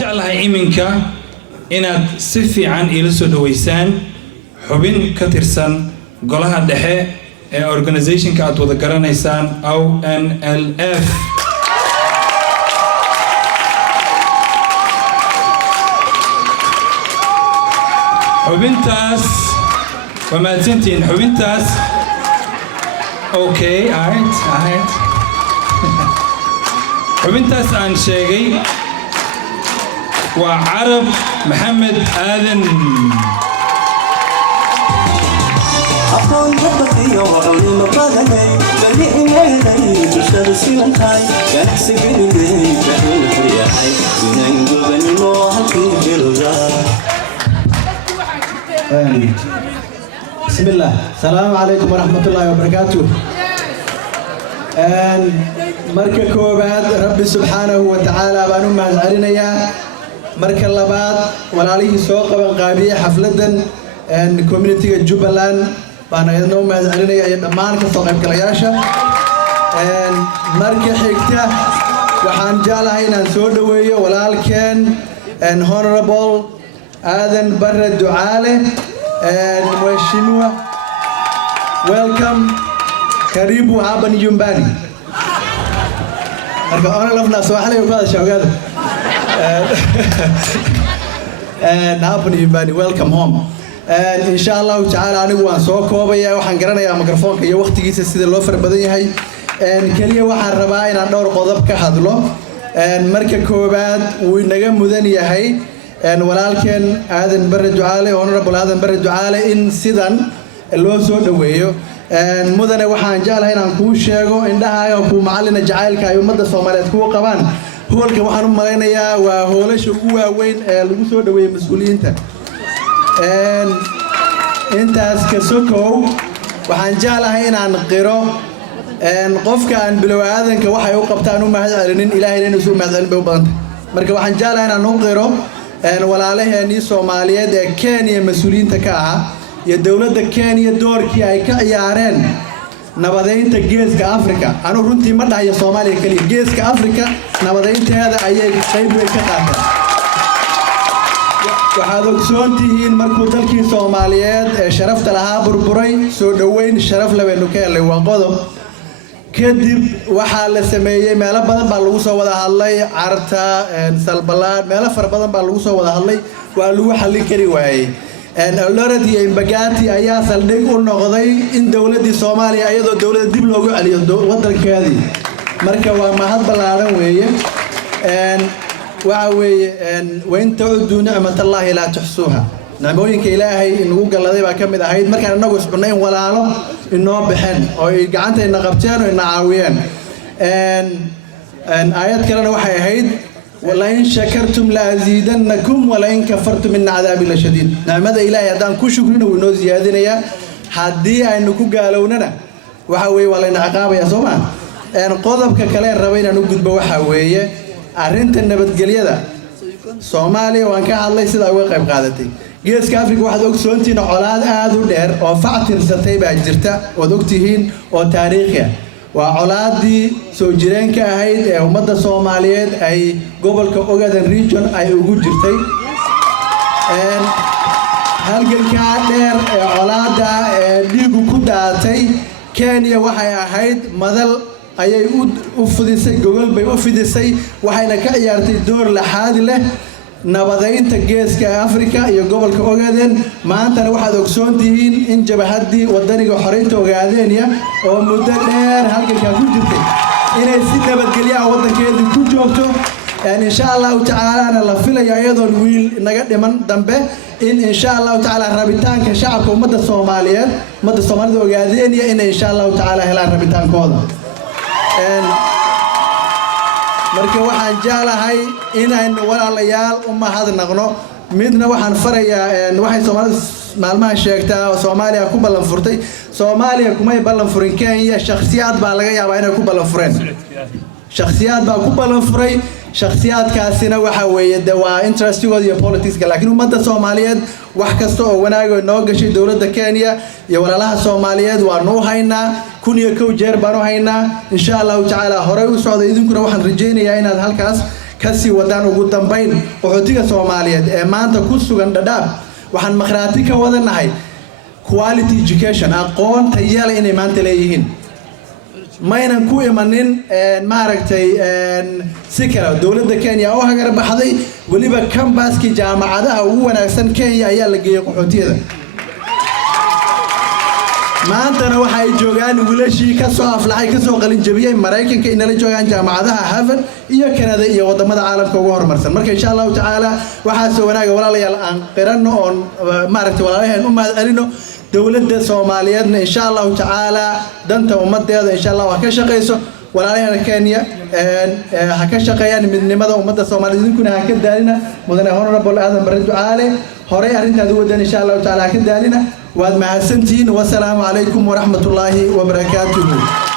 jeclahay iminka inaad si fiican ila soo dhaweysaan xubin ka tirsan golaha dhexe ee organizationka aad wada garanaysaan ONLF. xubintaas ومازنتين حبينتاس اوكي alright حبينتاس عن شيء وعرب محمد آذن أقول لك يا وعلي مبادئ بديني بدي تشتري سيونتاي كنحسبني بقول يا حي زين جبني ما هكذا بالغا بسم الله السلام عليكم ورحمة الله وبركاته. مركز كوباد ربي سبحانه وتعالى بانو مازعرين يا مركز اللباد ولاليه سوق وقابية حفلة كوميونيتي جوبلان بانا يدنو مازعرين يا دمان كسوق بكلياشة مركز حكته وحان جالها هنا سودوية ولالكن honorable آذن بر الدعالة Mheshimiwa, welcome, karibu hapa ni nyumbani. Ona lafna Swahili kwa shawgada. Hapa ni nyumbani, welcome home. Inshallah ta'ala anigu waan soo koobaya waxaan garanayaa mikrofoonka iyo waqtigiisa sida loo farbadan yahay. Kaliya waxaan rabaa inaan dhowr qodob ka hadlo. Marka koobaad uu inaga mudan yahay walaalkeen aadan bare ducaale honorable aadan bare ducaale in sidan loo soo dhaweeyo mudane waxaan jeclahay inaan kuu sheego indhahaaga ku macallina jacaylka ay ummadda Soomaaliyeed ku qabaan hoolka waxaan u malaynayaa waa hoolasha ugu waaweyn ee lagu soo dhaweeyo mas'uuliyiinta intaas ka sokow waxaan jeclahay inaan qiro qofka aan bilow aadanka waxay u qabtaan u mahad celinin Ilaahay inuu soo mahad celin bay u badantay marka waxaan jeclahay inaan u qiro walaalaheenii Soomaaliyeed ee Kenya mas'uuliyiinta ka ah iyo dawladda Kenya doorkii ay ka ciyaareen nabadeynta geeska Afrika anu runtii ma dhahayo Soomaaliya kaliya geeska Afrika nabadeynteeda ayay qayb weyn ka qaateen waxaad ogsoontihiin markuu dalkii Soomaaliyeed ee sharafta lahaa burburay soo dhaweyn sharaf labeenu ka helay waa qodob kadib waxaa la sameeyay meelo badan baa lagu soo wada hadlay carta salbalaan meelo far badan baa lagu soo wada hadlay waa lagu xallin kari waayay already Embagati ayaa saldhig u noqday in dawladda Soomaaliya iyadoo dawladda dib loogu celiyo wadankeedii marka waa mahad ballaaran weeye waxa weeye wayn ta'udu ni'matallahi la tuhsuha نعموين كإلهي إنه قال لذي بكمل أهيد ما كان النقص بنين ولا له إنه بحن أو جعنته إنه قبتين وإنه عاويان أن آيات كلنا وحي أهيد ولئن شكرتم لأزيدنكم ولئن كفرتم من عذاب لشديد نعم هذا إلهي هذا كل شكرنا ونوز زيادنا يا حدي إنه قالوننا وحوي ولئن عقاب يا سوما أن قضب ككلام ربنا نوجد بوحوي أرنت النبت جليدا Soomaaliya waan ka hadlay sida uga qayb qaadatay geeska Afrika waxaad ogsoontiin colaad aad u dheer oo factirsatay baa jirta oo ogtihiin oo taariikhi waa colaadii soo jireenka ahayd ee ummadda Soomaaliyeed ay gobolka Ogaden region ay ugu jirtay halganka dheer ee colaada ee dhiigu ku daatay Kenya waxay ahayd madal ayay u fudisay gobol bay u fidisay waxayna ka ciyaartay door laxaad leh nabadeynta geeska Afrika iyo gobolka Ogaden maanta waxaad ogsoontihiin in jabahadii wadaniga xoreynta Ogaadeniya oo muddo dheer halka ku jirtay inay si nabadgelyo wadankeedu ku joogto insha Allah ta'ala la filayo iyadoo wiil naga dhiman dambe in insha Allah ta'ala rabitaanka shacabka ummadda Soomaaliyeed Ogaadeniya in insha Allah ta'ala helaan rabitaankooda marka waxaan jeclahay inaan walaalayaal u mahadnaqno midna waxaan farayaa waxay Soomaalidu maalmaha sheegtaa Soomaaliya ku ballan furtay Soomaaliya kuma ay ballan furin Kenya shakhsiyaad baa laga yaabaa inay ku ballan fureen shakhsiyaad baa ku ballan furay shakhsiyaadkaasina waxa weeye waa interestigood iyo politicska laakiin ummadda Soomaaliyeed wax kasta oo wanaag oo noo gashay dawladda Kenya iyo walaalaha Soomaaliyeed waa noo haynaa kun iyo kow jeer baan u haynaa insha Allah ta'ala hore u socdo idinkuna waxaan rajaynayaa inaad halkaas kasii wadaan ugu dambayn qaxootiga Soomaaliyeed ee maanta ku sugan Dadaab waxaan maqraati ka wadanahay quality education aqoon tayo leh inay maanta leeyihiin maynan ku imanin maaragtay si kale dawladda Kenya oo hagar baxday waliba campuski jaamacadaha ugu wanaagsan Kenya ayaa la geeyay qaxootiyada maantana waxay joogaan wiilashii ka soo aflaxay ka soo qalin jabiyay Mareykanka inay joogaan jaamacadaha Harvard iyo Canada iyo wadamada caalamka ugu horumarsan marka insha Allah taala waxa soo wanaaga walaalayaal aan qirano oo maaragtay walaalayaal u mahad celino dawladda Soomaaliyeedna insha Allah taala danta ummadeeda insha Allah wax ka shaqeyso walaalayaal Kenya ha ka shaqeeyaan midnimada ummadda Soomaaliyeed kuna ha ka daalina mudane honorable Aadan Barre Ducaale horay arintaadu wadan insha Allah taala ka daalina waad mahadsantiin wassalaamu calaykum wa rahmatullaahi wa barakaatuh